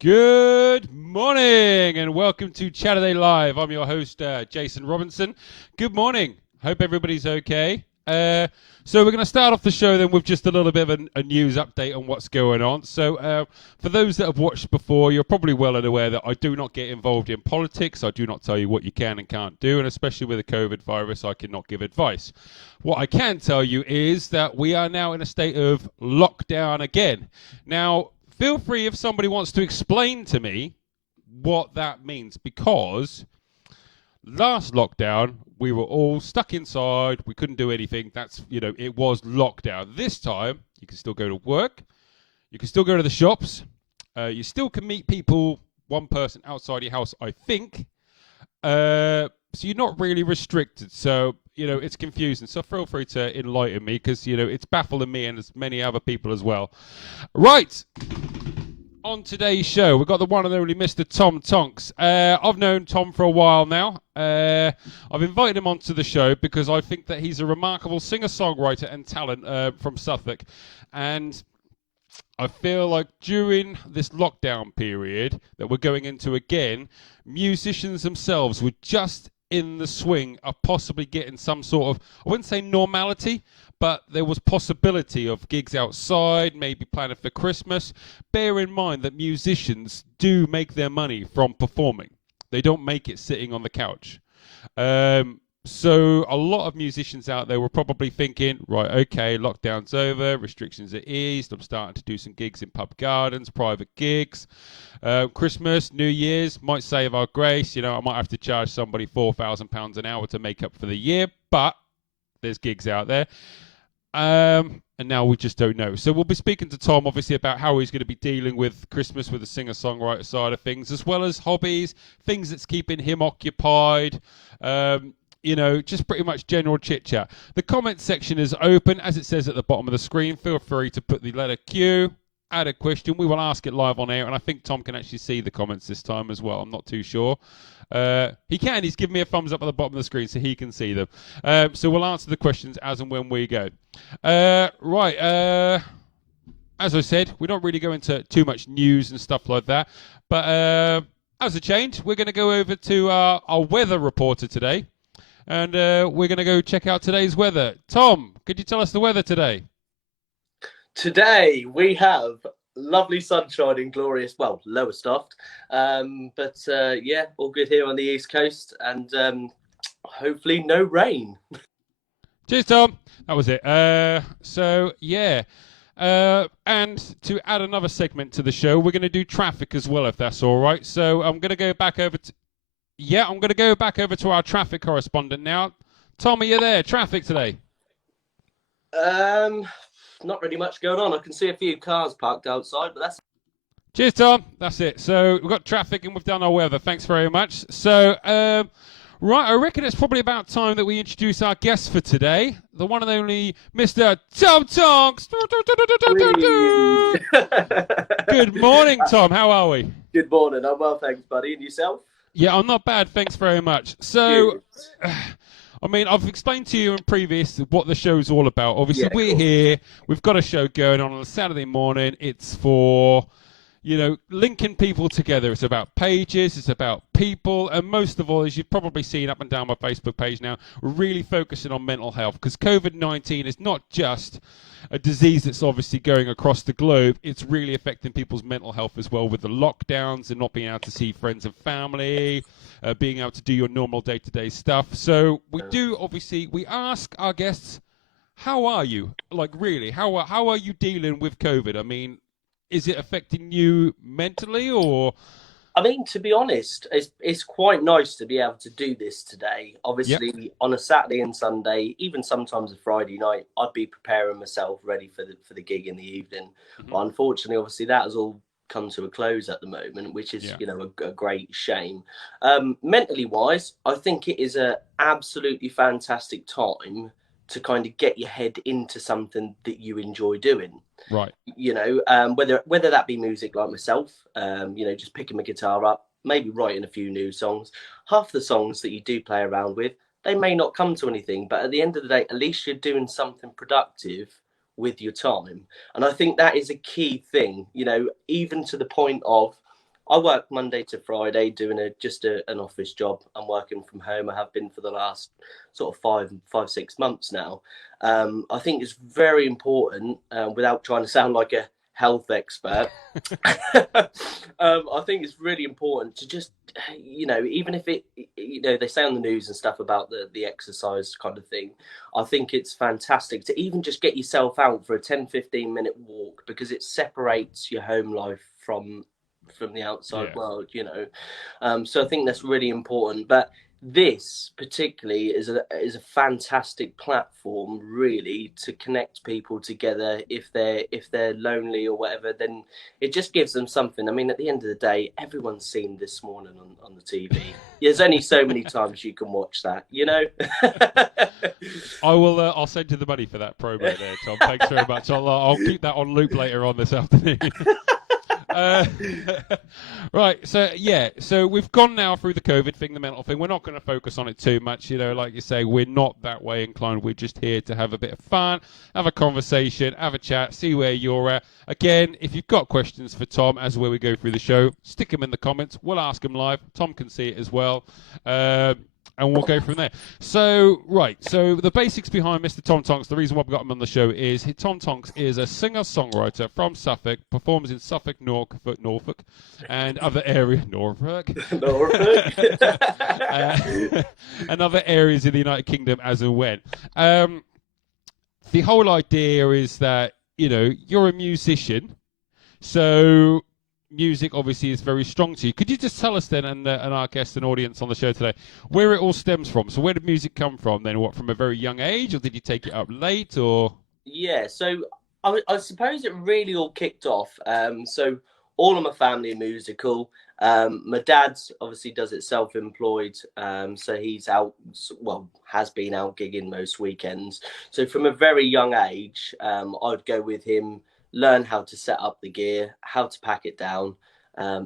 Good morning and welcome to Chaturday Live. I'm your host, Jason Robinson. Good morning. Hope everybody's okay. So we're going to start off the show then with just a little bit of a news update on what's going on. So for those that have watched before, you're probably well aware that I do not get involved in politics. I do not tell you what you can and can't do, and especially with the COVID virus, I cannot give advice. What I can tell you is that we are now in a state of lockdown again. Now, feel free if somebody wants to explain to me what that means, because last lockdown we were all stuck inside, we couldn't do anything. It was lockdown. This time you can still go to work, you can still go to the shops, you still can meet people, one person outside your house, I think. So you're not really restricted. So it's confusing, so feel free to enlighten me, because it's baffling me and as many other people as well. Right, on today's show, we've got the one and only Mr Tom Tonks. I've known Tom for a while now. I've invited him onto the show because I think that he's a remarkable singer-songwriter and talent from Suffolk. And I feel like during this lockdown period that we're going into again, musicians themselves were just in the swing of possibly getting some sort of, I wouldn't say normality, but there was possibility of gigs outside, maybe planning for Christmas. Bear in mind that musicians do make their money from performing. They don't make it sitting on the couch. So a lot of musicians out there were probably thinking, right, okay, lockdown's over, restrictions are eased, I'm starting to do some gigs in pub gardens, private gigs. Christmas, New Year's, might save our grace. I might have to charge somebody £4,000 an hour to make up for the year, but there's gigs out there. And now we just don't know. So we'll be speaking to Tom, obviously, about how he's going to be dealing with Christmas with the singer-songwriter side of things, as well as hobbies, things that's keeping him occupied, just pretty much general chit-chat. The comment section is open, as it says at the bottom of the screen. Feel free to put the letter Q, add a question. We will ask it live on air, and I think Tom can actually see the comments this time as well. I'm not too sure. He can. He's given me a thumbs up at the bottom of the screen so he can see them. So we'll answer the questions as and when we go. Right. As I said, we don't really go into too much news and stuff like that. But as a change, we're going to go over to our weather reporter today. And we're going to go check out today's weather. Tom, could you tell us the weather today? Today we have lovely sunshine and glorious, well, Lowestoft. Yeah, all good here on the East Coast, and hopefully no rain. Cheers, Tom. That was it. And to add another segment to the show, we're going to do traffic as well, if that's all right. So I'm going to go back over to our traffic correspondent now. Tom, are you there? Traffic today? Not really much going on. I can see a few cars parked outside, but that's... Cheers, Tom. That's it. So we've got traffic and we've done our weather. Thanks very much. So, right, I reckon it's probably about time that we introduce our guest for today, the one and only Mr. Tom Tonks. Good morning, Tom. How are we? Good morning. I'm well, thanks, buddy. And yourself? Yeah, I'm not bad. Thanks very much. So... I've explained to you in previous what the show's all about. Obviously, we're here. We've got a show going on a Saturday morning. It's for, linking people together. It's about pages. It's about people. And most of all, as you've probably seen up and down my Facebook page now, we're really focusing on mental health, because COVID-19 is not just a disease that's obviously going across the globe. It's really affecting people's mental health as well, with the lockdowns and not being able to see friends and family, being able to do your normal day-to-day stuff. So we ask our guests, how are you? Like, really, how are you dealing with COVID? Is it affecting you mentally, or... to be honest, it's quite nice to be able to do this today. Obviously, on a Saturday and Sunday, even sometimes a Friday night, I'd be preparing myself ready for the gig in the evening. Mm-hmm. But unfortunately, obviously, that has all come to a close at the moment, which is a great shame. Mentally wise, I think it is a absolutely fantastic time to kind of get your head into something that you enjoy doing. Right. Whether that be music like myself, just picking my guitar up, maybe writing a few new songs. Half the songs that you do play around with, they may not come to anything, but at the end of the day, at least you're doing something productive with your time. And I think that is a key thing, even to the point of I work Monday to Friday doing an office job. I'm working from home. I have been for the last sort of 6 months now. I think it's very important, without trying to sound like a health expert. I think it's really important to just, even if they say on the news and stuff about the exercise kind of thing. I think it's fantastic to even just get yourself out for a 10-15 minute walk, because it separates your home life from the outside Yeah. world. So I think that's really important. But this particularly is a fantastic platform, really, to connect people together. If they're lonely or whatever, then it just gives them something. I mean, at the end of the day, everyone's seen This Morning on the TV. There's only so many times you can watch that. I will. I'll send you the money for that promo there, Tom. Thanks very much. I'll keep that on loop later on this afternoon. Right, so we've gone now through the COVID thing, the mental thing. We're not going to focus on it too much, like you say, we're not that way inclined. We're just here to have a bit of fun, have a conversation, have a chat, see where you're at. Again, if you've got questions for Tom as where we go through the show, stick them in the comments. We'll ask them live. Tom can see it as well. And we'll go from there. So the basics behind Mr. Tom Tonks, the reason why we got him on the show is Tom Tonks is a singer-songwriter from Suffolk, performs in Suffolk, Norfolk, and other areas, Norfolk, and other areas in the United Kingdom as and when. The whole idea is that, you're a musician, so music obviously is very strong to you. Could you just tell us then, and our guests and audience on the show today, where it all stems from? So where did music come from then? What, from a very young age, or did you take it up late, or? Yeah, so I suppose it really all kicked off. So all of my family are musical. My dad obviously does it self-employed, so he's out, well, has been out gigging most weekends. So from a very young age, I'd go with him, learn how to set up the gear, how to pack it down.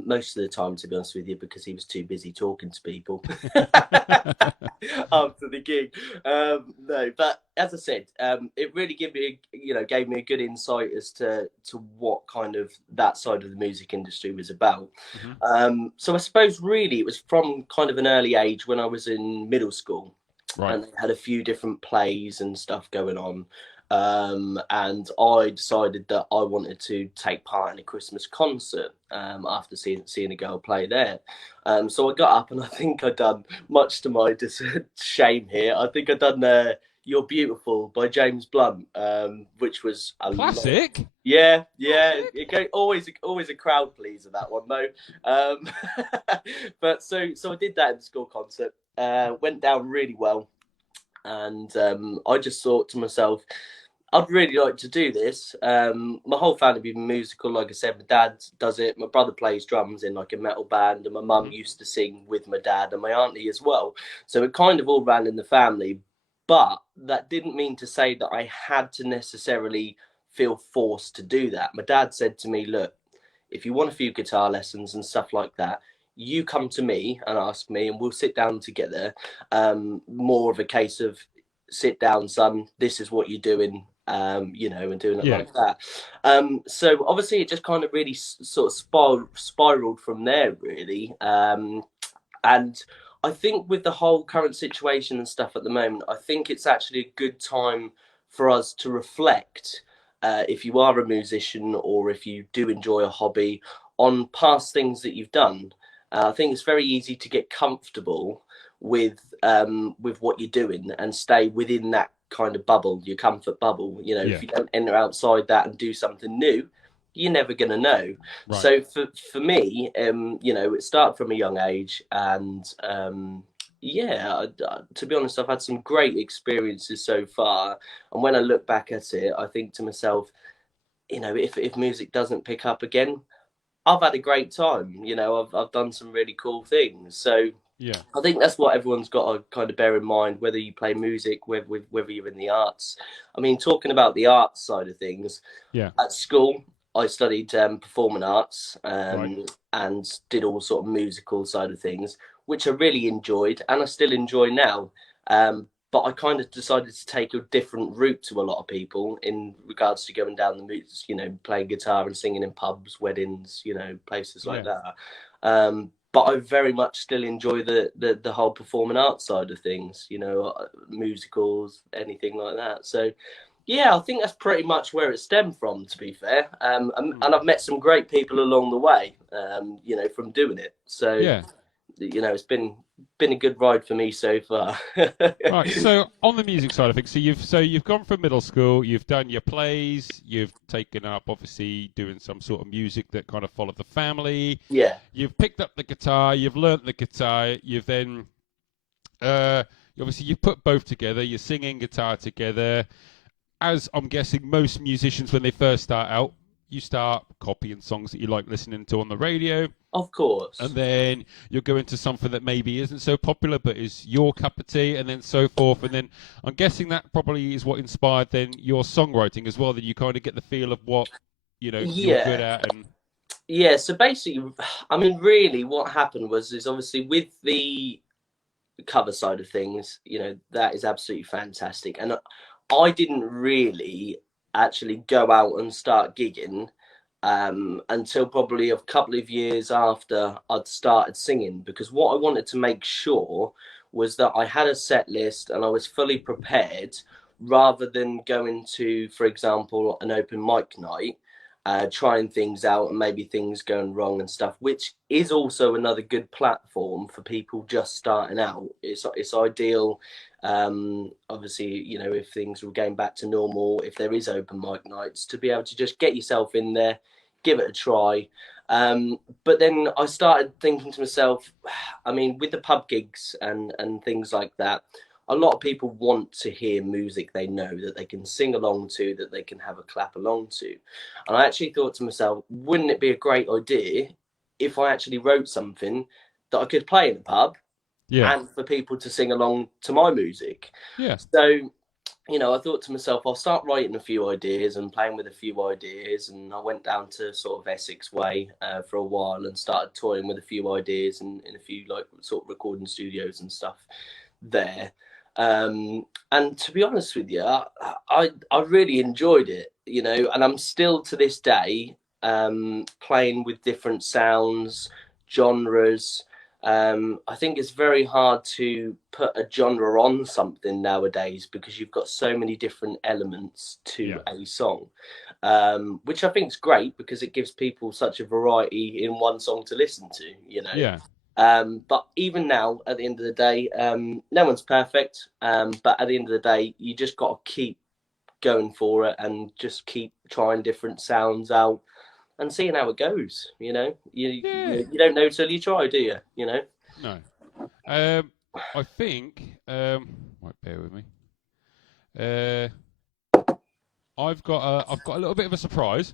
Most of the time, to be honest with you, because he was too busy talking to people after the gig. No, but as I said, it really gave me a good insight as to what kind of that side of the music industry was about. Mm-hmm. So I suppose really it was from kind of an early age when I was in middle school. Right. And they had a few different plays and stuff going on. And I decided that I wanted to take part in a Christmas concert after seeing a girl play there. So I got up, and I think I'd done, much to my shame here, I think I'd done You're Beautiful by James Blunt, which was a classic. Yeah. Classic. Always a crowd pleaser, that one though. But so I did that in the school concert. Went down really well, and I just thought to myself, I'd really like to do this. My whole family been musical, like I said. My dad does it. My brother plays drums in like a metal band, and my mum used to sing with my dad and my auntie as well. So it kind of all ran in the family. But that didn't mean to say that I had to necessarily feel forced to do that. My dad said to me, "Look, if you want a few guitar lessons and stuff like that, you come to me and ask me, and we'll sit down together." More of a case of, sit down, son, this is what you're doing, and doing it like that. So obviously it just kind of really sort of spiraled from there, really. And I think with the whole current situation and stuff at the moment, I think it's actually a good time for us to reflect, if you are a musician or if you do enjoy a hobby, on past things that you've done. I think it's very easy to get comfortable with what you're doing and stay within that kind of bubble, your comfort bubble. If you don't enter outside that and do something new, you're never going to know. Right. So for me, it started from a young age, and to be honest, I've had some great experiences so far. And when I look back at it, I think to myself, if music doesn't pick up again, I've had a great time. I've done some really cool things. So yeah, I think that's what everyone's got to kind of bear in mind, whether you play music, whether you're in the arts. I mean, talking about the arts side of things, at school, I studied performing arts, and did all sort of musical side of things, which I really enjoyed, and I still enjoy now. But I kind of decided to take a different route to a lot of people in regards to going down the routes, playing guitar and singing in pubs, weddings, places like that. But I very much still enjoy the whole performing arts side of things, musicals, anything like that. So, yeah, I think that's pretty much where it stemmed from, to be fair. And I've met some great people along the way, from doing it. So, Yeah. It's been a good ride for me so far. Right. So on the music side of things, so you've gone from middle school, you've done your plays, you've taken up obviously doing some sort of music that kind of followed the family. Yeah, You've picked up the guitar, you've learnt the guitar, you've then obviously you put both together, you're singing guitar together. As I'm guessing most musicians when they first start out, you start copying songs that you like listening to on the radio. of course. And then you'll go into something that maybe isn't so popular but is your cup of tea, and then so forth. And then I'm guessing that probably is what inspired then your songwriting as well, that you kind of get the feel of what, you're good at. And Yeah, so basically, I mean, really what happened is obviously with the cover side of things, that is absolutely fantastic. And I didn't really actually go out and start gigging until probably a couple of years after I'd started singing, because what I wanted to make sure was that I had a set list and I was fully prepared, rather than going to, for example, an open mic night, trying things out and maybe things going wrong and stuff, which is also another good platform for people just starting out. It's ideal. Obviously, if things were going back to normal, if there is open mic nights, to be able to just get yourself in there, give it a try. But then I started thinking to myself, I mean, with the pub gigs and things like that, a lot of people want to hear music they know, that they can sing along to, that they can have a clap along to. And I actually thought to myself, wouldn't it be a great idea if I actually wrote something that I could play in the pub, yeah, and for people to sing along to my music? yeah, So, I thought to myself, I'll start writing a few ideas and playing with a few ideas. And I went down to sort of Essex way for a while and started toying with a few ideas in a few like sort of recording studios and stuff there. And to be honest with you, I really enjoyed it, and I'm still to this day playing with different sounds, genres. I think it's very hard to put a genre on something nowadays, because you've got so many different elements to a song, which I think is great, because it gives people such a variety in one song to listen to, yeah. But even now, at the end of the day, no one's perfect. But at the end of the day, you just got to keep going for it and just keep trying different sounds out and seeing how it goes. You don't know till you try, do you? No. I think. Wait, bear with me. I've got a little bit of a surprise.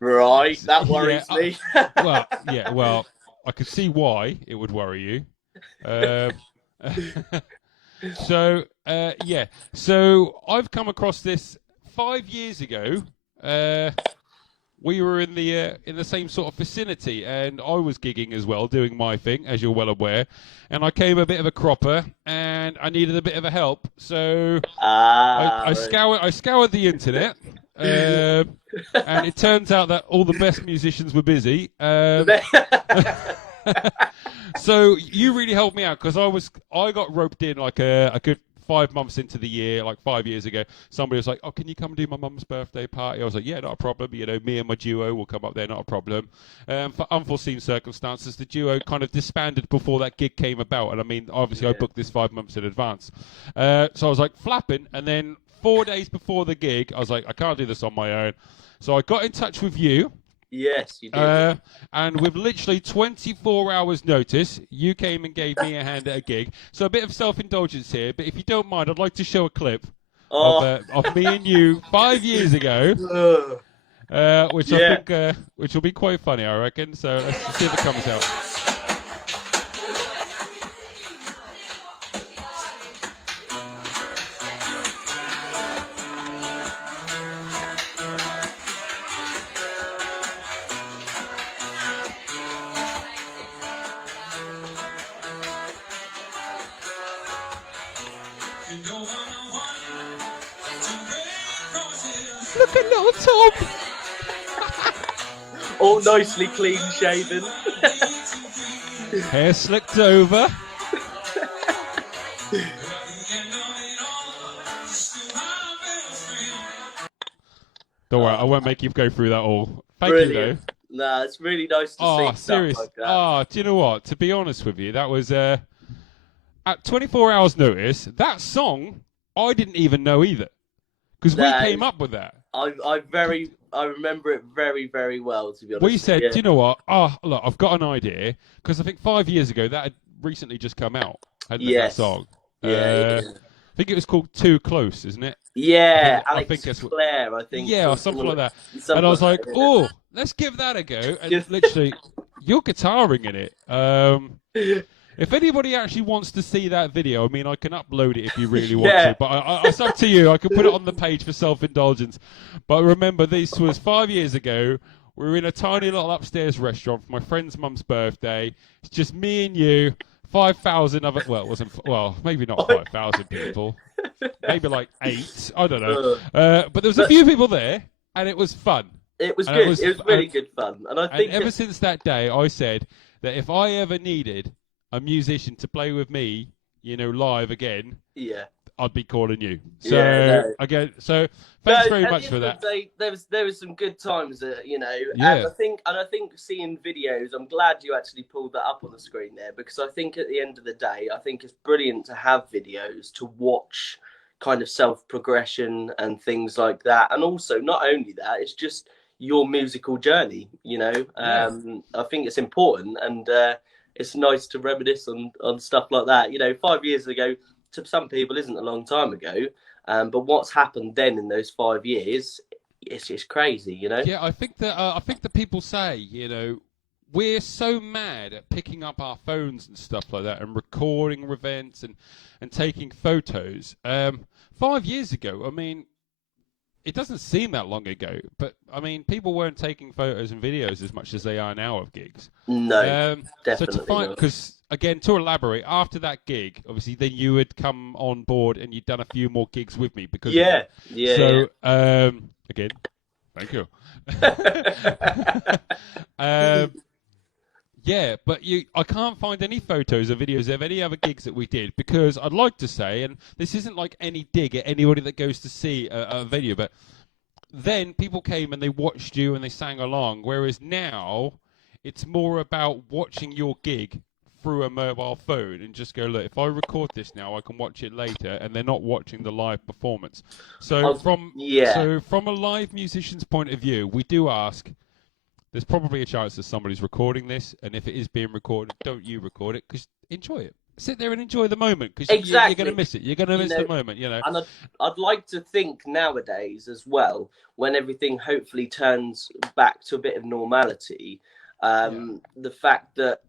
Right, that worries me. Well, I could see why it would worry you. So I've come across this 5 years ago. We were in the same sort of vicinity, and I was gigging as well, doing my thing, as you're well aware. And I came a bit of a cropper, and I needed a bit of a help. So I scoured the internet, and it turns out that all the best musicians were busy. So you really helped me out, because I got roped in like a good 5 months into the year, like 5 years ago. Somebody was like, "Oh, can you come and do my mum's birthday party?" I was like, "Yeah, not a problem. Me and my duo will come up there, not a problem." For unforeseen circumstances, the duo kind of disbanded before that gig came about, and I mean, obviously, I booked this 5 months in advance. So I was like flapping, and then 4 days before the gig, I was like, "I can't do this on my own." So I got in touch with you. Yes, you did. And with literally 24 hours notice, you came and gave me a hand at a gig. So a bit of self-indulgence here, but if you don't mind, I'd like to show a clip of me and you 5 years ago, which I think which will be quite funny, I reckon. So let's see if it comes out. Look at little Tom. All nicely clean shaven. Hair slicked over. Don't worry, I won't make you go through that all. Thank you, though. Brilliant. Nah, it's really nice to see stuff Serious. like that. Do you know what? To be honest with you, that was at 24 hours notice. That song I didn't even know either, because we came up with that. I remember it very, very well, to be honest. We said, do you know what? Look, I've got an idea, because I think 5 years ago that had recently just come out, hadn't it, that song? Yeah. I think it was called Too Close, isn't it? Yeah, I think Alex Clare, I think. Yeah, or something like that. And I was like, let's give that a go. And literally, you're guitaring in it. If anybody actually wants to see that video, I mean, I can upload it if you really want to. But it's up to you. I can put it on the page for self-indulgence. But remember, this was 5 years ago. We were in a tiny little upstairs restaurant for my friend's mum's birthday. It's just me and you. 5,000 other, well, it wasn't, well, maybe not 5,000 people, maybe like 8, I don't know. But there was a few people there, and it was fun. It was good. It was really good fun. And I think ever since that day, I said that if I ever needed a musician to play with me, live again, I'd be calling you. So again, thanks very much for that. There was some good times that and I think seeing videos. I'm glad you actually pulled that up on the screen there, because I think at the end of the day, I think it's brilliant to have videos to watch, kind of self progression and things like that, and also not only that, it's just your musical journey. I think it's important, and it's nice to reminisce on stuff like that. 5 years ago, to some people isn't a long time ago, but what's happened then in those 5 years, it's just crazy, Yeah, I think that people say, we're so mad at picking up our phones and stuff like that and recording events and taking photos. 5 years ago, I mean, it doesn't seem that long ago, but I mean, people weren't taking photos and videos as much as they are now of gigs. No, definitely. So because again, to elaborate, after that gig, obviously, then you had come on board and you'd done a few more gigs with me because again, thank you. Yeah, but I can't find any photos or videos of any other gigs that we did, because I'd like to say, and this isn't like any dig at anybody that goes to see a video, but then people came and they watched you and they sang along, whereas now it's more about watching your gig through a mobile phone and just go, look, if I record this now, I can watch it later, and they're not watching the live performance. So from a live musician's point of view, we do ask, there's probably a chance that somebody's recording this, and if it is being recorded, don't you record it, because enjoy it. Sit there and enjoy the moment, because you're going to miss it. You're going to miss the moment, And I'd like to think nowadays as well, when everything hopefully turns back to a bit of normality, the fact that,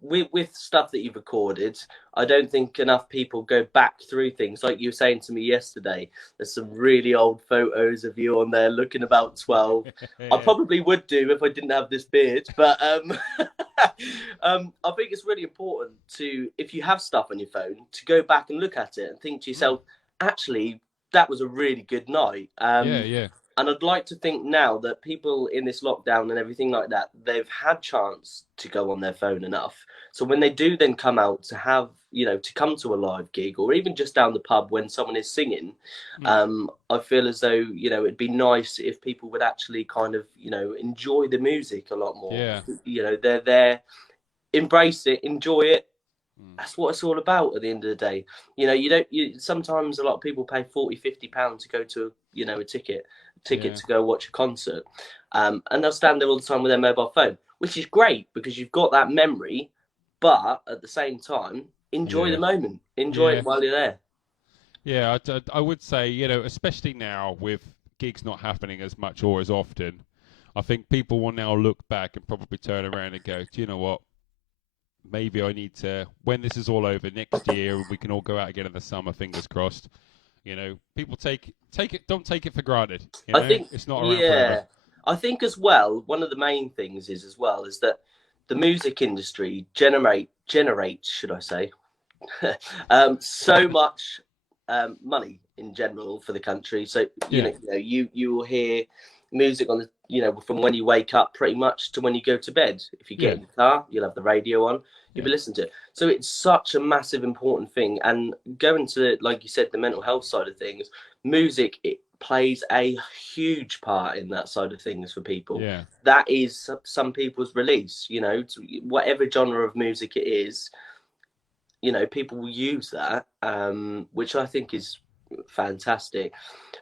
with stuff that you've recorded, I don't think enough people go back through things. Like you were saying to me yesterday, there's some really old photos of you on there looking about 12. I probably would do if I didn't have this beard, but I think it's really important to, if you have stuff on your phone, to go back and look at it and think to yourself, actually, that was a really good night. And I'd like to think now that people in this lockdown and everything like that, they've had chance to go on their phone enough. So when they do then come out to have, to come to a live gig, or even just down the pub when someone is singing, I feel as though, it'd be nice if people would actually kind of, enjoy the music a lot more. Yeah. They're there, embrace it, enjoy it. That's what it's all about at the end of the day. Sometimes a lot of people pay £40-50 to go to, a ticket to go watch a concert. And they'll stand there all the time with their mobile phone, which is great because you've got that memory, but at the same time, enjoy the moment. Enjoy it while you're there. Yeah, I would say, especially now with gigs not happening as much or as often, I think people will now look back and probably turn around and go, do you know what? Maybe I need to, when this is all over next year and we can all go out again in the summer, fingers crossed, people take it, don't take it for granted. I think it's not around forever. I think as well, one of the main things is that the music industry generates, should I say, so much money in general for the country. So you will hear music on the from when you wake up pretty much to when you go to bed. If you get in your car, you'll have the radio on, you'll be listening to it. So it's such a massive, important thing. And going to, like you said, the mental health side of things, music, it plays a huge part in that side of things for people. Yeah. That is some people's release, whatever genre of music it is, people will use that, which I think is fantastic.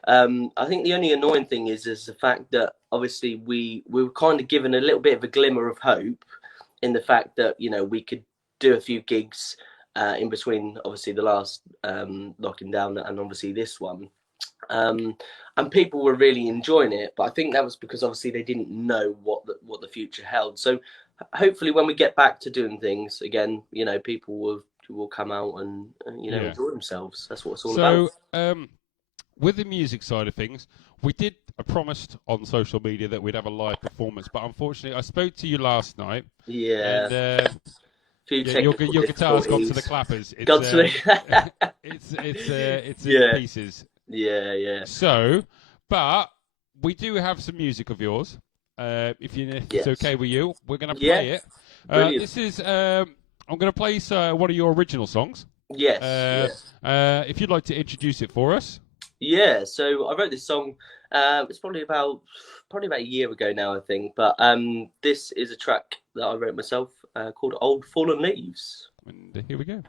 I think the only annoying thing is the fact that obviously we were kind of given a little bit of a glimmer of hope in the fact that we could do a few gigs in between obviously the last locking down and obviously this one, and people were really enjoying it, but I think that was because obviously they didn't know what the future held. So hopefully when we get back to doing things again, people will come out and enjoy themselves. That's what it's all about. So with the music side of things, we did promised on social media that we'd have a live performance, but unfortunately I spoke to you last night. Yeah. And your guitar's gone to the clappers. It's in pieces. Yeah. So, but we do have some music of yours. If it's okay with you, we're going to play it. This is I'm going to play one of your original songs. Yes. If you'd like to introduce it for us. Yeah. So I wrote this song. It's probably about a year ago now, I think. But this is a track that I wrote myself called "Old Fallen Leaves." And here we go.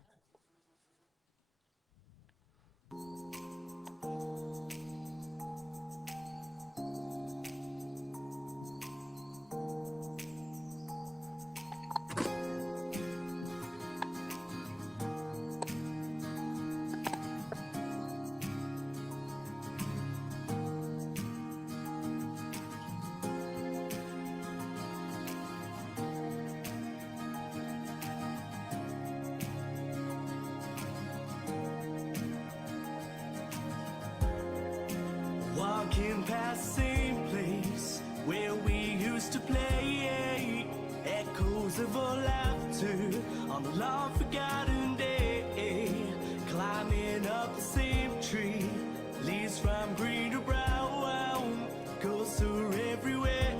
Walking past the same place where we used to play, echoes of our laughter on the long forgotten day, climbing up the same tree, leaves from green to brown, ghosts are everywhere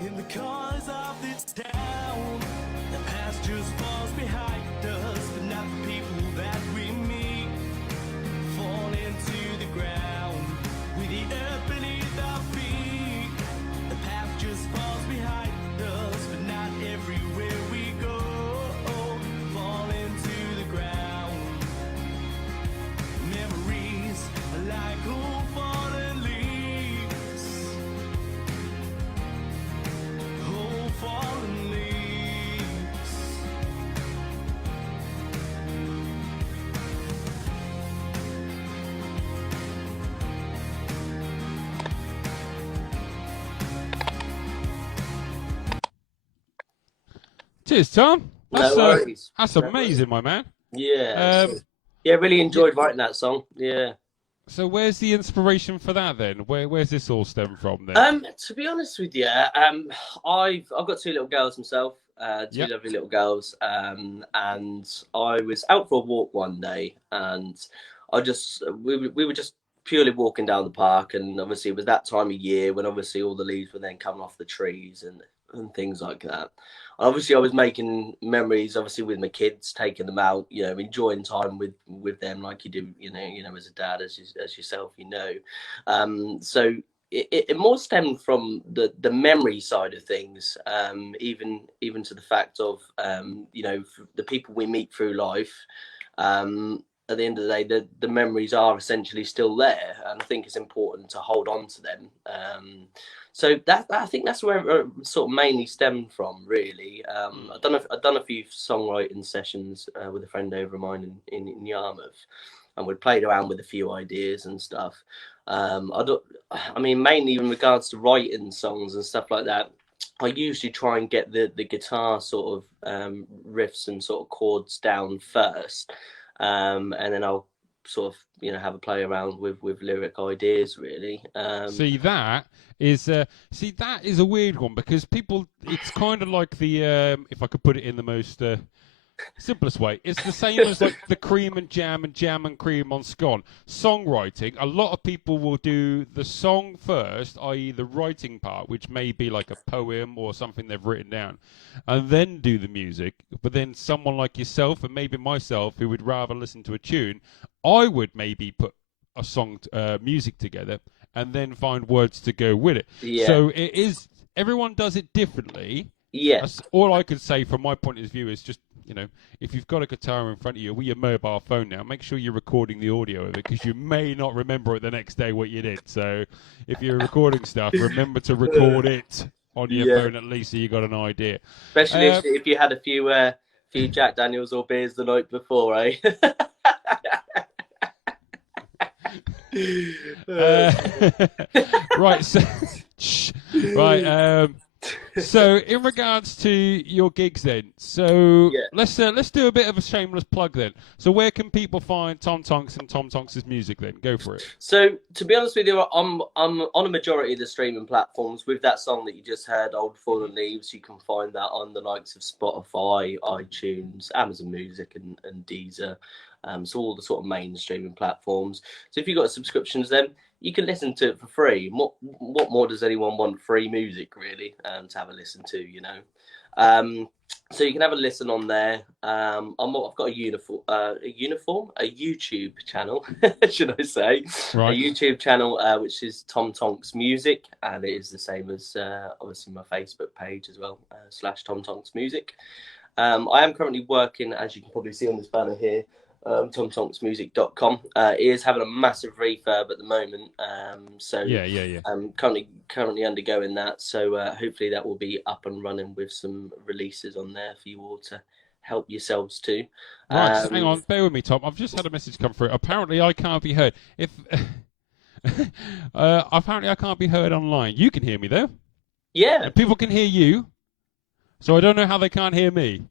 in the corners of this town. The past just falls behind us, but not the people that we meet, fall into the ground with the earth beneath our feet. The path just falls behind us, but not everywhere we go. Fall into the ground. Memories are like old fallen leaves. Old fallen leaves. Cheers, Tom. That's, No worries. That's amazing, my man. Yeah. Yeah, really enjoyed writing that song. Yeah. So where's the inspiration for that then? Where's this all stem from then? To be honest with you, I've got two little girls myself, two lovely little girls, and I was out for a walk one day, and we were just purely walking down the park, and obviously it was that time of year when obviously all the leaves were then coming off the trees and things like that. Obviously, I was making memories, obviously, with my kids, taking them out, enjoying time with them, like you do, as a dad, as yourself, So it more stemmed from the memory side of things, even to the fact of, the people we meet through life. At the end of the day, the memories are essentially still there, and I think it's important to hold on to them. So I think that's where it sort of mainly stemmed from, really. I've done a few songwriting sessions with a friend over of mine in Yarmouth, and we'd played around with a few ideas and stuff. Mainly in regards to writing songs and stuff like that, I usually try and get the guitar sort of riffs and sort of chords down first, and then I'll sort of have a play around with lyric ideas, really. That is a weird one, because people, it's kind of like the if I could put it in the most simplest way. It's the same as like the cream and jam and cream on scone. Songwriting, a lot of people will do the song first, i.e. the writing part, which may be like a poem or something they've written down, and then do the music. But then someone like yourself and maybe myself who would rather listen to a tune, I would maybe put a song, music together and then find words to go with it. Yeah. So it is, everyone does it differently. Yeah. That's all I could say from my point of view is just, you know, if you've got a guitar in front of you with your mobile phone now, make sure you're recording the audio of it because you may not remember it the next day what you did. So if you're recording stuff, remember to record it on your phone at least so you got an idea. Especially if you had a few Jack Daniels or beers the night before, eh? Right, so right, so in regards to your gigs then, so let's do a bit of a shameless plug then. So where can people find Tom Tonks and Tom Tonks' music then? Go for it. So to be honest with you, I'm on a majority of the streaming platforms. With that song that you just heard, Old Fallen Leaves, you can find that on the likes of Spotify, iTunes, Amazon Music and Deezer. So all the sort of main streaming platforms. So if you've got subscriptions then, you can listen to it for free. What more does anyone want? Free music, really, to have a listen to, you know. So you can have a listen on there. I've got a YouTube channel, should I say? Right. A YouTube channel which is Tom Tonks Music, and it is the same as obviously my Facebook page as well, / Tom Tonks Music. I am currently working, as you can probably see on this banner here, TomTonksMusic.com. It is having a massive refurb at the moment, so I'm currently undergoing that. So hopefully that will be up and running with some releases on there for you all to help yourselves too. Right, hang on, bear with me, Tom. I've just had a message come through. Apparently, I can't be heard. Apparently I can't be heard online. You can hear me though. Yeah. And people can hear you. So I don't know how they can't hear me.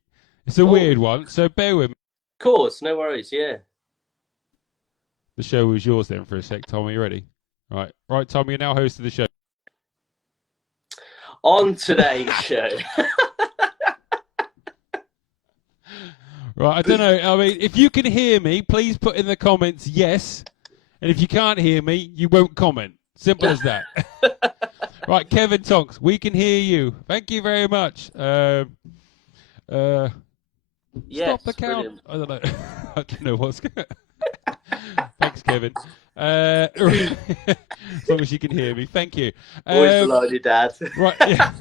It's a weird one. So bear with me. Of course, no worries, yeah. The show was yours then for a sec, Tom. Are you ready? Right, Tom, you're now host of the show. On today's show. Right, I don't know. I mean, if you can hear me, please put in the comments yes. And if you can't hear me, you won't comment. Simple as that. Right, Kevin Tonks, we can hear you. Thank you very much. Stop the count. Brilliant. I don't know. I don't know what's going on. Thanks, Kevin. As long as you can hear me. Thank you. Always delighted, Dad. Right, yeah.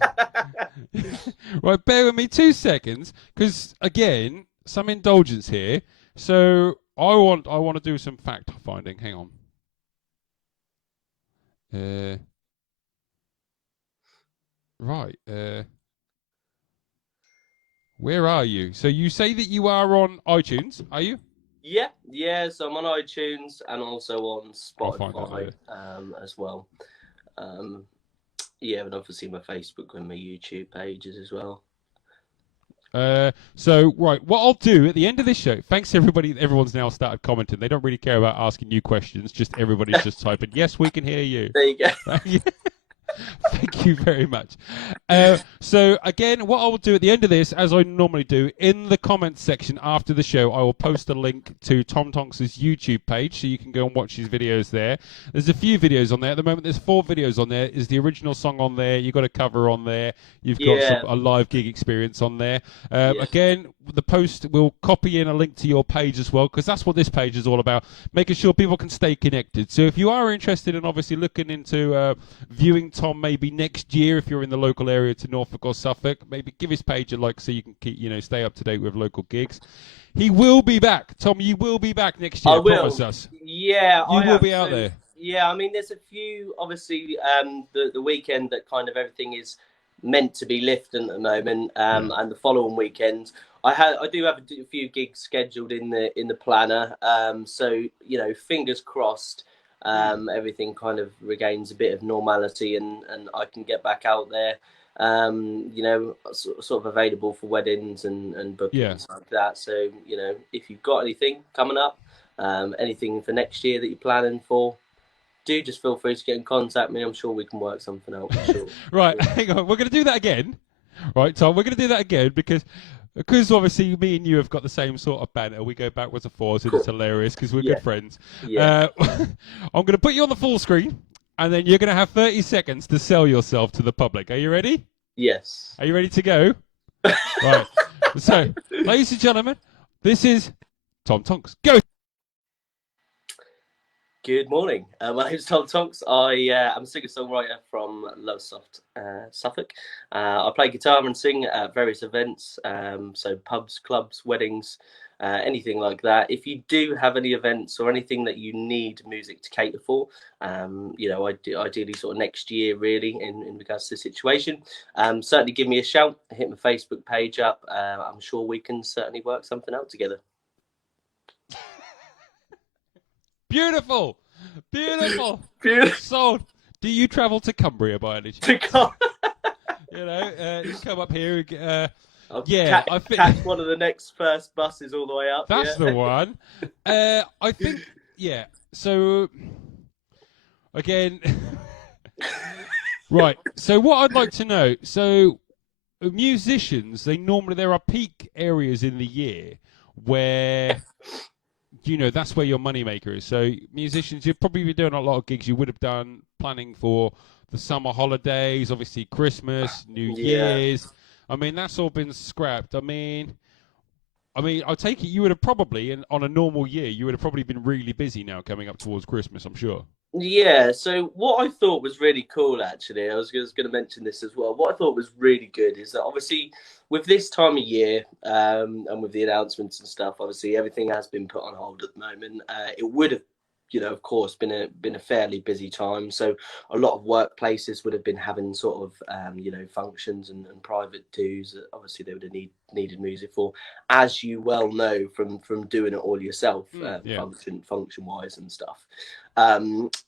Right, bear with me 2 seconds, because, again, some indulgence here. So I want to do some fact finding. Hang on. Right. Where are you? So you say that you are on iTunes, are you? Yeah. So I'm on iTunes and also on Spotify as well. And obviously my Facebook and my YouTube pages as well. So right, what I'll do at the end of this show, thanks everybody. Everyone's now started commenting. They don't really care about asking you questions. Just everybody's just typing, yes, we can hear you. There you go. Thank you very much. So again, what I will do at the end of this, as I normally do, in the comments section after the show, I will post a link to Tom Tonks' YouTube page, so you can go and watch his videos there. There's a few videos on there. At the moment, there's 4 videos on there. Is the original song on there? You've got a cover on there. You've got a live gig experience on there. Again, the post will copy in a link to your page as well, because that's what this page is all about, making sure people can stay connected. So if you are interested in obviously looking into viewing Tom maybe next year, if you're in the local area to Norfolk or Suffolk, maybe give his page a like so you can keep, stay up to date with local gigs. He will be back, Tom. You will be back next year. I will. Promise us. Yeah, you will be out there. Yeah, I mean, there's a few. Obviously, the weekend that kind of everything is meant to be lifting at the moment, and the following weekend, I do have a few gigs scheduled in the planner. So fingers crossed. Everything kind of regains a bit of normality and I can get back out there, sort of available for weddings and bookings like that. So, if you've got anything coming up, anything for next year that you're planning for, do just feel free to get in contact with me. I'm sure we can work something out. Sure. Right, hang on. We're going to do that again. Right, Tom, we're going to do that again because because obviously me and you have got the same sort of banter. We go backwards and forwards, and Cool. it's hilarious because we're Yeah. good friends. Yeah. I'm going to put you on the full screen, and then you're going to have 30 seconds to sell yourself to the public. Are you ready? Yes. Are you ready to go? Right. So, ladies and gentlemen, this is Tom Tonks. Go. Good morning. My name's Tom Tonks. I am a singer-songwriter from Lowestoft, Suffolk. I play guitar and sing at various events, so pubs, clubs, weddings, anything like that. If you do have any events or anything that you need music to cater for, ideally sort of next year, really, in regards to the situation, certainly give me a shout. Hit my Facebook page up. I'm sure we can certainly work something out together. Beautiful. Beautiful. Beautiful. Sold. Do you travel to Cumbria by any chance? To come. You come up here. I'll Yeah, catch one of the next first buses all the way up. That's the one. I think, yeah. So, again, right. So, what I'd like to know. So, musicians, there are peak areas in the year where, that's where your moneymaker is. So, musicians, you've probably been doing a lot of gigs you would have done planning for the summer holidays, obviously Christmas, New Year's. I mean, that's all been scrapped. I mean, I'll take it you would have probably, on a normal year, you would have probably been really busy now coming up towards Christmas, I'm sure. Yeah, so what I thought was really cool, actually, I was going to mention this as well. What I thought was really good is that obviously with this time of year and with the announcements and stuff, obviously everything has been put on hold at the moment. It would have, of course, been a fairly busy time. So a lot of workplaces would have been having sort of, functions and private dues that obviously they would have needed music for, as you well know from doing it all yourself, function wise and stuff.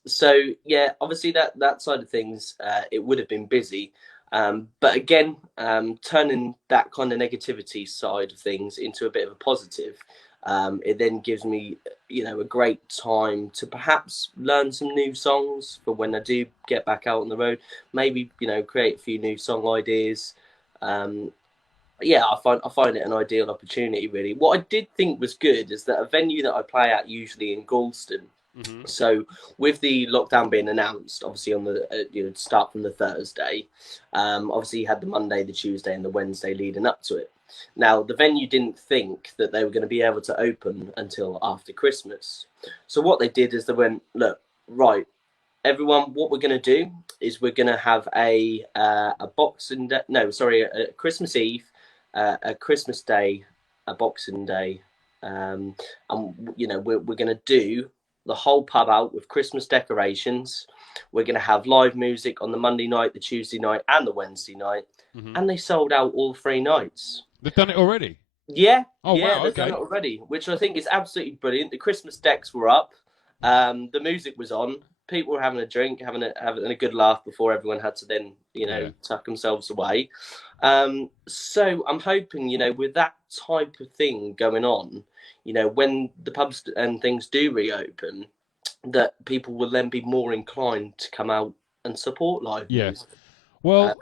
So yeah, obviously that side of things, it would have been busy. But again, turning that kind of negativity side of things into a bit of a positive, it then gives me, a great time to perhaps learn some new songs for when I do get back out on the road. Maybe, create a few new song ideas. Yeah, I find it an ideal opportunity, really. What I did think was good is that a venue that I play at usually in Galston. Mm-hmm. So with the lockdown being announced, obviously on the start from the Thursday, obviously you had the Monday, the Tuesday, and the Wednesday leading up to it. Now the venue didn't think that they were going to be able to open until after Christmas. So what they did is they went, look, right, everyone, what we're going to do is we're going to have a Christmas Eve, a Christmas Day, a Boxing Day, and we're going to do the whole pub out with Christmas decorations. We're going to have live music on the Monday night, the Tuesday night, and the Wednesday night. Mm-hmm. And they sold out all 3 nights. They've done it already? Yeah. Oh, yeah, wow, they've done it already, which I think is absolutely brilliant. The Christmas decks were up. The music was on. People were having a drink, having a good laugh before everyone had to then, tuck themselves away. So I'm hoping, with that type of thing going on, when the pubs and things do reopen, that people will then be more inclined to come out and support live music. Well,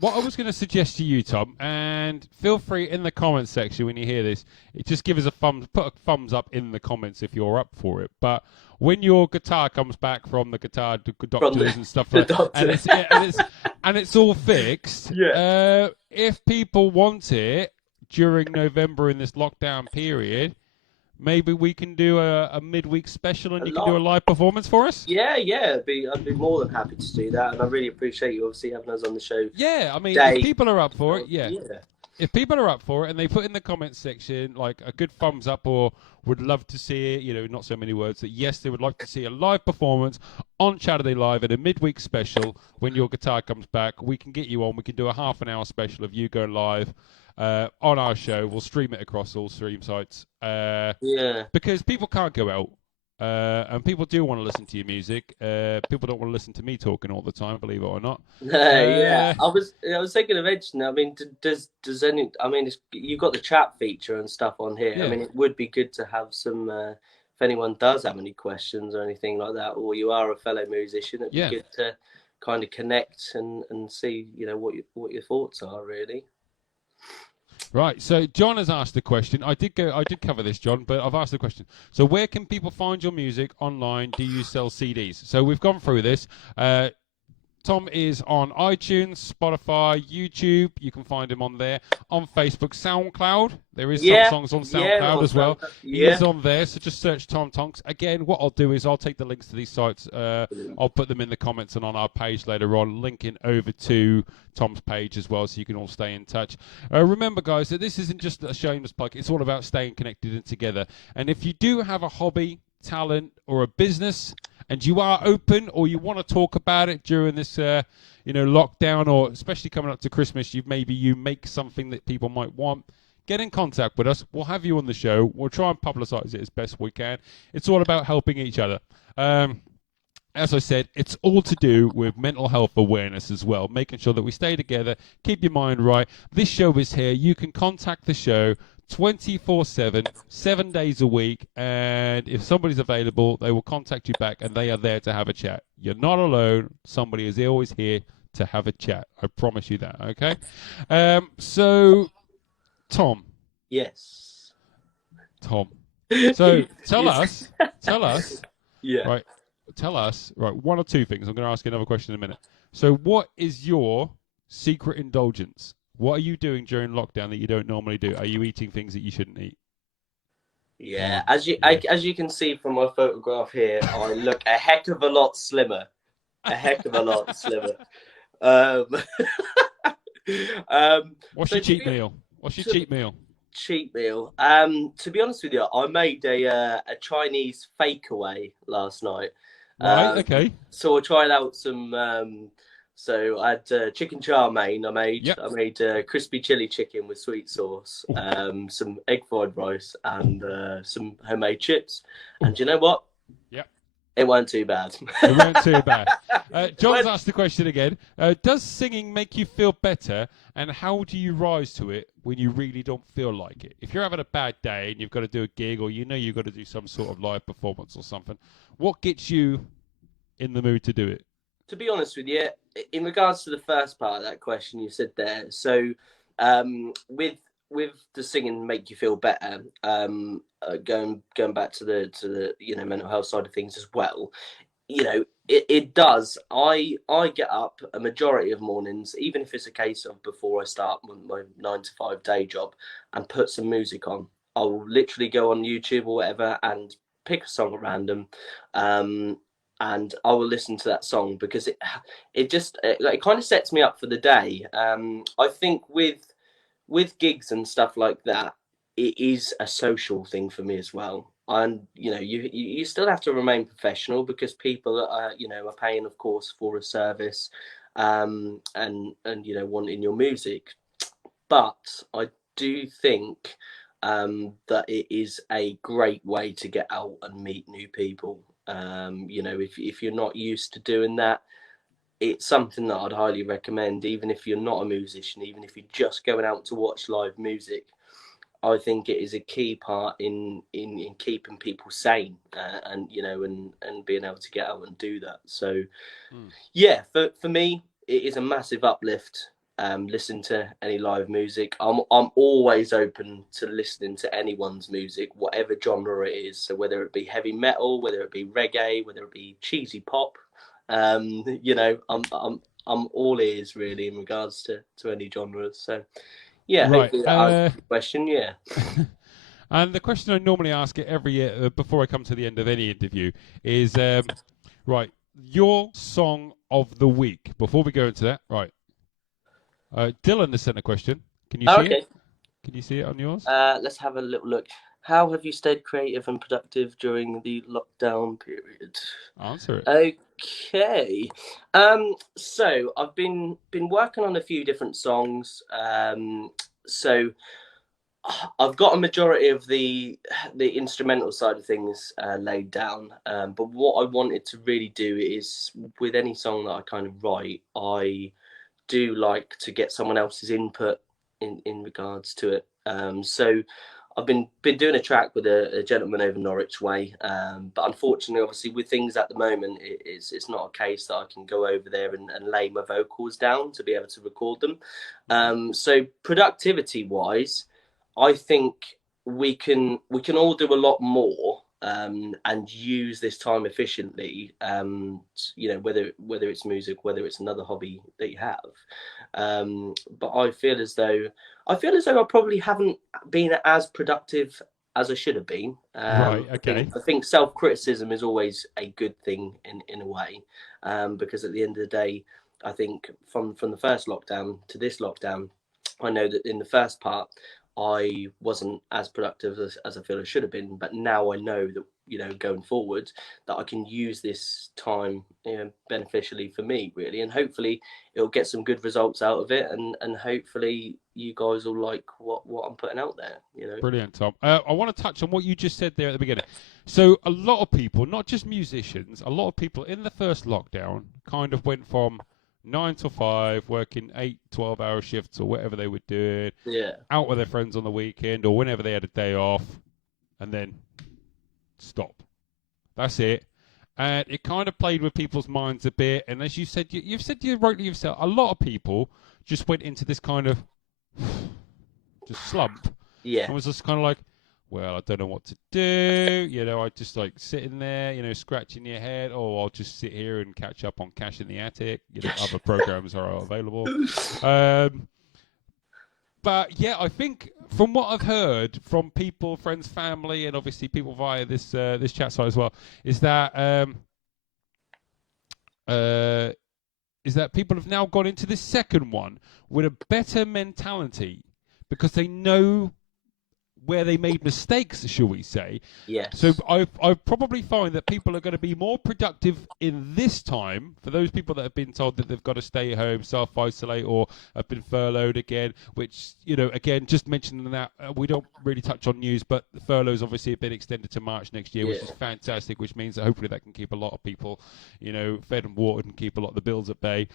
what I was going to suggest to you, Tom, and feel free in the comments section when you hear this, just give us put a thumbs up in the comments if you're up for it. But when your guitar comes back from the guitar doctors and stuff like that, and it's all fixed, if people want it during November in this lockdown period, maybe we can do a midweek special and you can do a live performance for us? Yeah, I'd be more than happy to do that. And I really appreciate you obviously having us on the show. Yeah, I mean, if people are up for it, if people are up for it and they put in the comments section like a good thumbs up or would love to see it, not so many words, that yes, they would like to see a live performance on Chaturday Live at a midweek special when your guitar comes back, we can get you on. We can do a half an hour special of you going live on our show. We'll stream it across all stream sites. Because people can't go out. And people do want to listen to your music. People don't want to listen to me talking all the time, believe it or not. I was thinking of mentioning. I mean, does any? I mean, you've got the chat feature and stuff on here. Yeah. I mean, it would be good to have some. If anyone does have any questions or anything like that, or you are a fellow musician, it'd be good to kind of connect and see, what your thoughts are, really. Right, so John has asked the question. I did cover this, John, but I've asked the question. So where can people find your music online? Do you sell CDs? So we've gone through this. Tom is on iTunes, Spotify, YouTube. You can find him on there. On Facebook, SoundCloud. There is some songs on SoundCloud as well. He is on there, so just search Tom Tonks. Again, what I'll do is I'll take the links to these sites. I'll put them in the comments and on our page later on, linking over to Tom's page as well, so you can all stay in touch. Remember, guys, that this isn't just a shameless plug. It's all about staying connected and together. And if you do have a hobby, talent, or a business, and you are open or you want to talk about it during this lockdown, or especially coming up to Christmas, you make something that people might want, get in contact with us. We'll have you on the show. We'll try and publicize it as best we can. It's all about helping each other. As I said, it's all to do with mental health awareness as well, making sure that we stay together, keep your mind right. This show is here. You can contact the show 24/7, 7 days a week, and if somebody's available, they will contact you back, and they are there to have a chat. You're not alone. Somebody is always here to have a chat. I promise you that, okay? So, Tom. Yes. Tom. So, tell us. Yeah. Right. Tell us, right, one or two things. I'm going to ask you another question in a minute. So, what is your secret indulgence? What are you doing during lockdown that you don't normally do? Are you eating things that you shouldn't eat? Yeah, as you can see from my photograph here, I look a heck of a lot slimmer. What's your cheat meal? Cheat meal? Cheat meal. To be honest with you, I made a Chinese fakeaway last night. Right. Okay. So I tried out some. So I had chicken chow mein. I made crispy chili chicken with sweet sauce, some egg fried rice, and some homemade chips. And you know what? Yep. It weren't too bad. It weren't too bad. John's asked the question again. Does singing make you feel better, and how do you rise to it when you really don't feel like it? If you're having a bad day and you've got to do a gig, or you've got to do some sort of live performance or something, what gets you in the mood to do it? To be honest with you, in regards to the first part of that question you said there, so with the singing make you feel better, going back to the mental health side of things as well, it does. I get up a majority of mornings, even if it's a case of before I start my 9 to 5 day job, and put some music on. I'll literally go on YouTube or whatever and pick a song at random. And I will listen to that song because it kind of sets me up for the day. I think with gigs and stuff like that, it is a social thing for me as well. And you still have to remain professional because people are paying, of course, for a service, and wanting your music. But I do think that it is a great way to get out and meet new people. If you're not used to doing that, it's something that I'd highly recommend, even if you're not a musician, even if you're just going out to watch live music. I think it is a key part in keeping people sane, and being able to get out and do that. So, yeah, for me, it is a massive uplift. Listen to any live music. I'm always open to listening to anyone's music, whatever genre it is. So whether it be heavy metal, whether it be reggae, whether it be cheesy pop, I'm all ears really in regards to any genres. So yeah, right. Hopefully that answers the question. Yeah. And the question I normally ask it every year before I come to the end of any interview is, right, your song of the week. Before we go into that, right. Dylan has sent a question. Can you see it? Can you see it on yours? Let's have a little look. How have you stayed creative and productive during the lockdown period? Answer it. Okay. So I've been working on a few different songs. So I've got a majority of the instrumental side of things laid down. But what I wanted to really do is, with any song that I kind of write, I do like to get someone else's input in regards to it. So I've been doing a track with a gentleman over Norwich Way, but unfortunately, obviously, with things at the moment, it's not a case that I can go over there and lay my vocals down to be able to record them. So productivity wise, I think we can all do a lot more and use this time efficiently. Whether it's music, whether it's another hobby that you have. But I feel as though I probably haven't been as productive as I should have been. Right. Okay. I think self-criticism is always a good thing in a way, because at the end of the day, I think from the first lockdown to this lockdown, I know that in the first part, I wasn't as productive as I feel I should have been. But now I know that, going forward, that I can use this time beneficially for me, really. And hopefully it'll get some good results out of it. And hopefully you guys will like what I'm putting out there, Brilliant, Tom. I want to touch on what you just said there at the beginning. So a lot of people, not just musicians, a lot of people in the first lockdown kind of went from 9 to 5, working 8, 12-hour shifts or whatever they were doing, out with their friends on the weekend or whenever they had a day off, and then stop. That's it. And it kind of played with people's minds a bit. And as you said, you've said you rightly yourself, a lot of people just went into this kind of just slump. Yeah. And was just kind of like, well, I don't know what to do. I just like sitting there, scratching your head. Oh, I'll just sit here and catch up on Cash in the Attic. Other programs are available. But yeah, I think from what I've heard from people, friends, family, and obviously people via this chat site as well, is that people have now gone into this second one with a better mentality because they know where they made mistakes, shall we say. Yes. So I probably find that people are going to be more productive in this time for those people that have been told that they've got to stay home, self-isolate, or have been furloughed again, which, again, just mentioning that, we don't really touch on news, but the furloughs obviously have been extended to March next year, which is fantastic, which means that hopefully that can keep a lot of people, fed and watered and keep a lot of the bills at bay.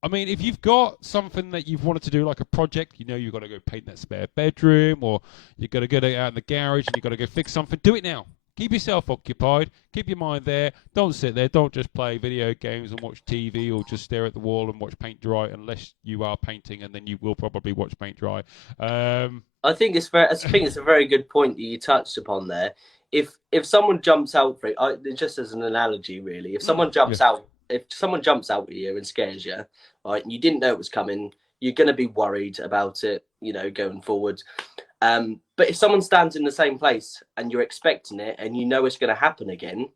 I mean, if you've got something that you've wanted to do, like a project, you've got to go paint that spare bedroom, or you've got to get out in the garage and you've got to go fix something, do it now. Keep yourself occupied. Keep your mind there. Don't sit there. Don't just play video games and watch TV or just stare at the wall and watch paint dry, unless you are painting, and then you will probably watch paint dry. I think it's a very good point that you touched upon there. If someone jumps out for it, just as an analogy, really, if someone jumps out at you and scares you, right, and you didn't know it was coming, you're going to be worried about it, going forward. But if someone stands in the same place and you're expecting it and you know it's going to happen again,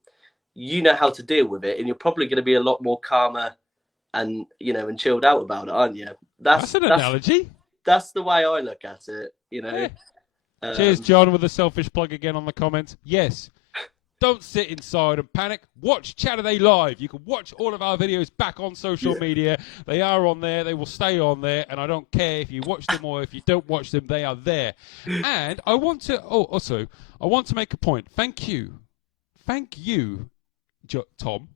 you know how to deal with it, and you're probably going to be a lot more calmer and and chilled out about it, aren't you? That's an analogy. That's the way I look at it, Yeah. Cheers, John, with a selfish plug again on the comments. Yes. Don't sit inside and panic. Watch Chaturday live. You can watch all of our videos back on social media. They are on there. They will stay on there. And I don't care if you watch them or if you don't watch them. They are there. And I want to I want to make a point. Thank you, Tom,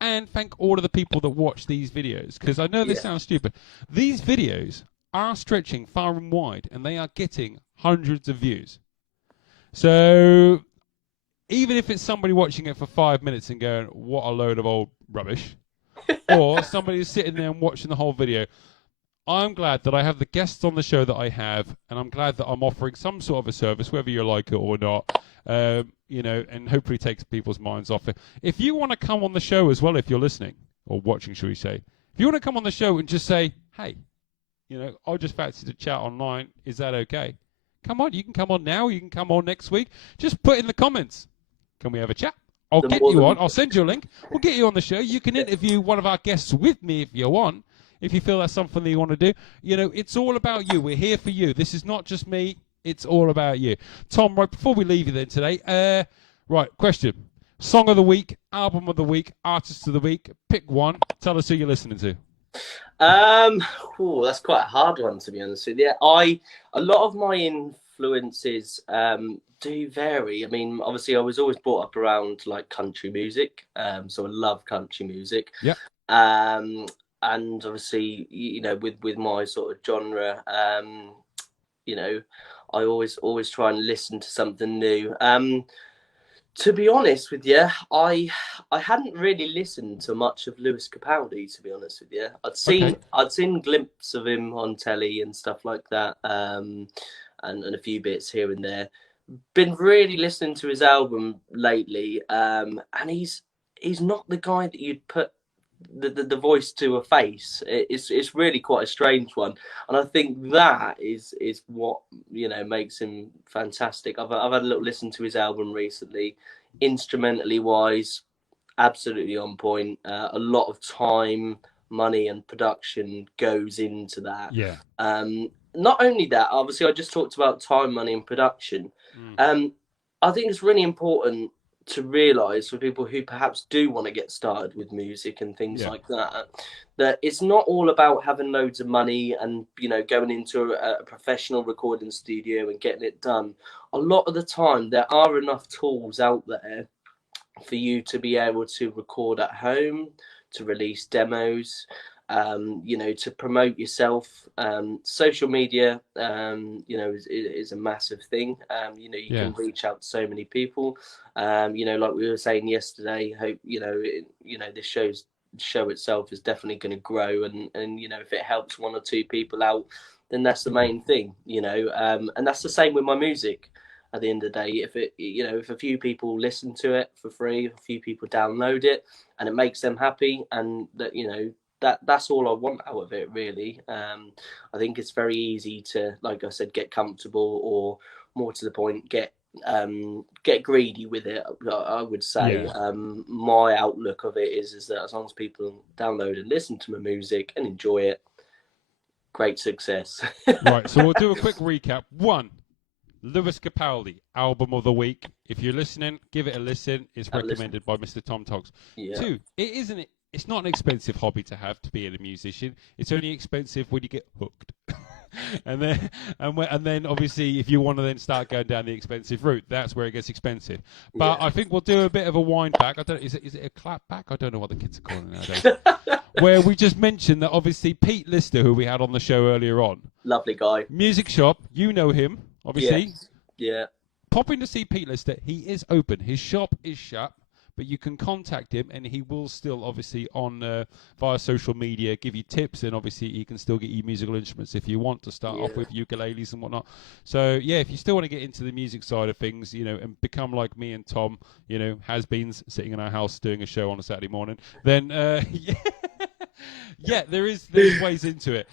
and thank all of the people that watch these videos, because I know this sounds stupid. These videos are stretching far and wide, and they are getting hundreds of views. So even if it's somebody watching it for 5 minutes and going, what a load of old rubbish, or somebody who's sitting there and watching the whole video, I'm glad that I have the guests on the show that I have, and I'm glad that I'm offering some sort of a service, whether you like it or not, and hopefully takes people's minds off it. If you want to come on the show as well, if you're listening, or watching, shall we say, if you want to come on the show and just say, hey, I just fancy to chat online, is that okay? Come on, you can come on now, you can come on next week. Just put in the comments, can we have a chat? I'll get you on. I'll send you a link. We'll get you on the show. You can interview one of our guests with me if you want, if you feel that's something that you want to do. It's all about you. We're here for you. This is not just me. It's all about you. Tom, right, before we leave you then today, right, question. Song of the week, album of the week, artist of the week. Pick one. Tell us who you're listening to. That's quite a hard one, to be honest with you. A lot of my influences do vary. I mean, obviously I was always brought up around like country music, so I love country music. Yeah. And obviously, with my sort of genre, I always try and listen to something new. To be honest with you, I hadn't really listened to much of Lewis Capaldi. To be honest with you, Okay. I'd seen glimpses of him on telly and stuff like that, and a few bits here and there. Been really listening to his album lately, and he's not the guy that you'd put the voice to a face. It's really quite a strange one, and I think that is what makes him fantastic. I've had a little listen to his album recently, instrumentally wise, absolutely on point. A lot of time, money, and production goes into that. Yeah. Not only that, obviously, I just talked about time, money, and production. Mm. I think it's really important to realise for people who perhaps do want to get started with music and things like that, that it's not all about having loads of money and going into a professional recording studio and getting it done. A lot of the time, there are enough tools out there for you to be able to record at home, to release demos, to promote yourself. Social media, is a massive thing. You can reach out to so many people. Like we were saying yesterday, hope this show itself is definitely going to grow, and if it helps one or two people out, then that's the main thing. And that's the same with my music. At the end of the day, if a few people listen to it for free, a few people download it, and it makes them happy, and that's all I want out of it, really. I think it's very easy to, like I said, get comfortable, or more to the point, get greedy with it. I would say my outlook of it is that as long as people download and listen to my music and enjoy it, great success. Right. So we'll do a quick recap. 1. Lewis Capaldi, album of the week. If you're listening, give it a listen. It's recommended by Mr Tom Tonks. 2, it's not an expensive hobby to have, to be a musician. It's only expensive when you get hooked. and then obviously if you want to then start going down the expensive route, that's where it gets expensive. But I think we'll do a bit of a wind back. I don't know, is it a clap back? I don't know what the kids are calling it nowadays. Where we just mentioned that obviously Pete Lister, who we had on the show earlier on, lovely guy, music shop, you know him. Obviously, pop in to see Pete Lister. He is open. His shop is shut, but you can contact him, and he will still, obviously, on via social media, give you tips, and obviously he can still get you musical instruments if you want to start off with ukuleles and whatnot. So if you still want to get into the music side of things, and become like me and Tom, has-beens sitting in our house doing a show on a Saturday morning, then there's ways into it.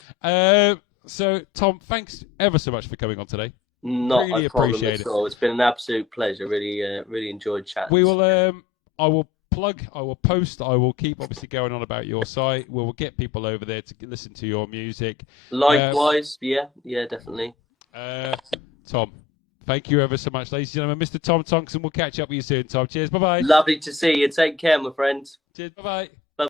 So Tom, thanks ever so much for coming on today. Not really a problem appreciate at all. It's been an absolute pleasure. Really enjoyed chatting. We will. I will plug. I will post. I will keep obviously going on about your site. We will get people over there to listen to your music. Likewise, definitely. Tom, thank you ever so much, ladies and gentlemen. Mr. Tom Tonks, and we'll catch up with you soon. Tom, cheers. Bye bye. Lovely to see you. Take care, my friend. Cheers. Bye bye.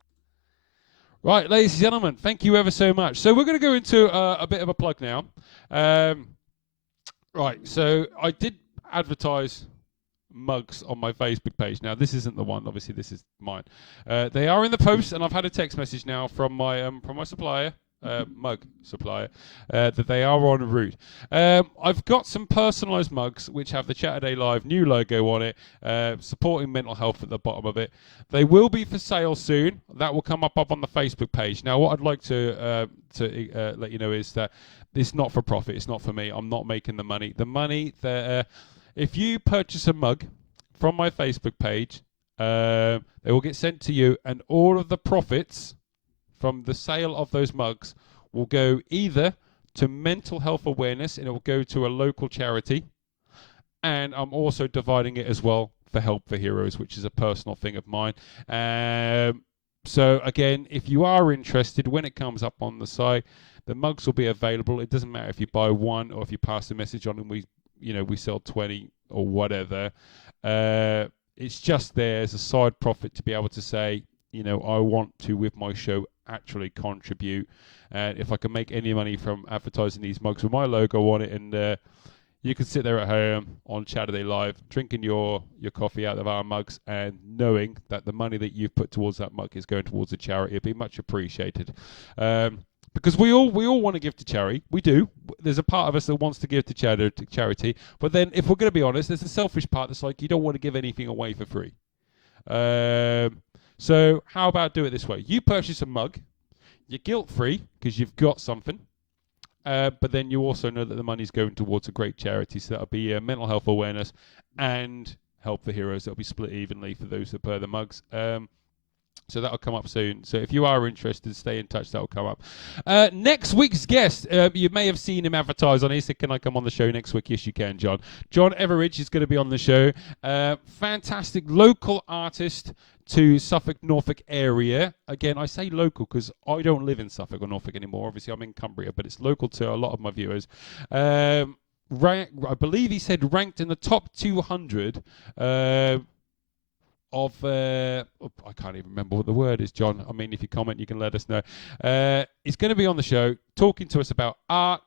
Right, ladies and gentlemen, thank you ever so much. So we're going to go into a bit of a plug now. Right, so I did advertise mugs on my Facebook page. Now, this isn't the one. Obviously, this is mine. They are in the post, and I've had a text message now from my supplier, mug supplier, that they are en route. I've got some personalised mugs which have the Chaturday Live new logo on it, supporting mental health at the bottom of it. They will be for sale soon. That will come up on the Facebook page. Now, what I'd like to let you know is that it's not for profit. It's not for me. I'm not making the money. The money that if you purchase a mug from my Facebook page, they will get sent to you, and all of the profits from the sale of those mugs will go either to mental health awareness, and it will go to a local charity, and I'm also dividing it as well for Help for Heroes, which is a personal thing of mine. So again, if you are interested, when it comes up on the site, the mugs will be available. It doesn't matter if you buy one or if you pass a message on and we sell 20 or whatever. It's just there as a side profit to be able to say, I want to, with my show, actually contribute. And if I can make any money from advertising these mugs with my logo on it, and you can sit there at home on Chaturday Live drinking your coffee out of our mugs and knowing that the money that you've put towards that mug is going towards a charity, it'd be much appreciated. because we all want to give to charity. We do. There's a part of us that wants to give to charity. But then, if we're going to be honest, there's a selfish part that's like you don't want to give anything away for free. So how about do it this way? You purchase a mug. You're guilt-free because you've got something. But then you also know that the money's going towards a great charity. So that'll be mental health awareness and help for heroes. That'll be split evenly for those that buy the mugs. So that'll come up soon. So if you are interested, stay in touch. That'll come up. Next week's guest, you may have seen him advertise on. He said, "Can I come on the show next week?" Yes, you can, John. John Everidge is going to be on the show. Fantastic local artist to Suffolk, Norfolk area. Again, I say local because I don't live in Suffolk or Norfolk anymore. Obviously, I'm in Cumbria, but it's local to a lot of my viewers. I believe he said ranked in the top 200 of I can't even remember what the word is, John. I mean, if you comment, you can let us know. He's going to be on the show talking to us about art,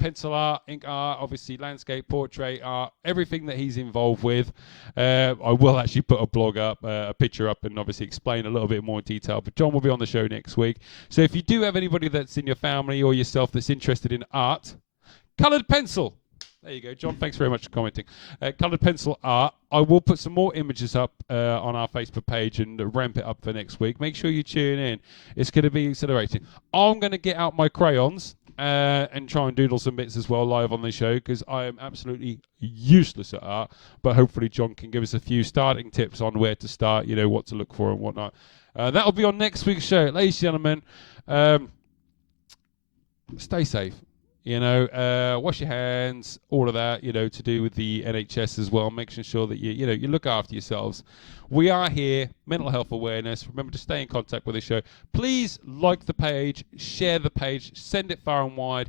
pencil art, ink art, obviously landscape, portrait art, everything that he's involved with. I will actually put a blog up, a picture up, and obviously explain a little bit more detail. But John will be on the show next week. So if you do have anybody that's in your family or yourself that's interested in art, coloured pencil. There you go, John. Thanks very much for commenting. Coloured pencil art. I will put some more images up on our Facebook page and ramp it up for next week. Make sure you tune in. It's going to be exhilarating. I'm going to get out my crayons and try and doodle some bits as well live on the show because I am absolutely useless at art. But hopefully John can give us a few starting tips on where to start, you know, what to look for and whatnot. That'll be on next week's show. Ladies and gentlemen, stay safe. You know, wash your hands, all of that, you know, to do with the NHS as well, making sure that you look after yourselves. We are here, mental health awareness. Remember to stay in contact with the show. Please like the page, share the page, send it far and wide.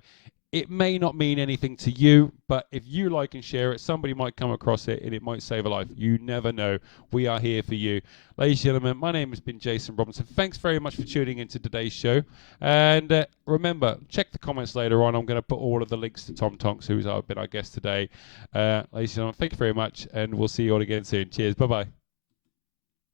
It may not mean anything to you, but if you like and share it, somebody might come across it and it might save a life. You never know. We are here for you. Ladies and gentlemen, my name has been Jason Robinson. Thanks very much for tuning into today's show. And remember, check the comments later on. I'm going to put all of the links to Tom Tonks, who's been our guest today. Ladies and gentlemen, thank you very much, and we'll see you all again soon. Cheers. Bye-bye.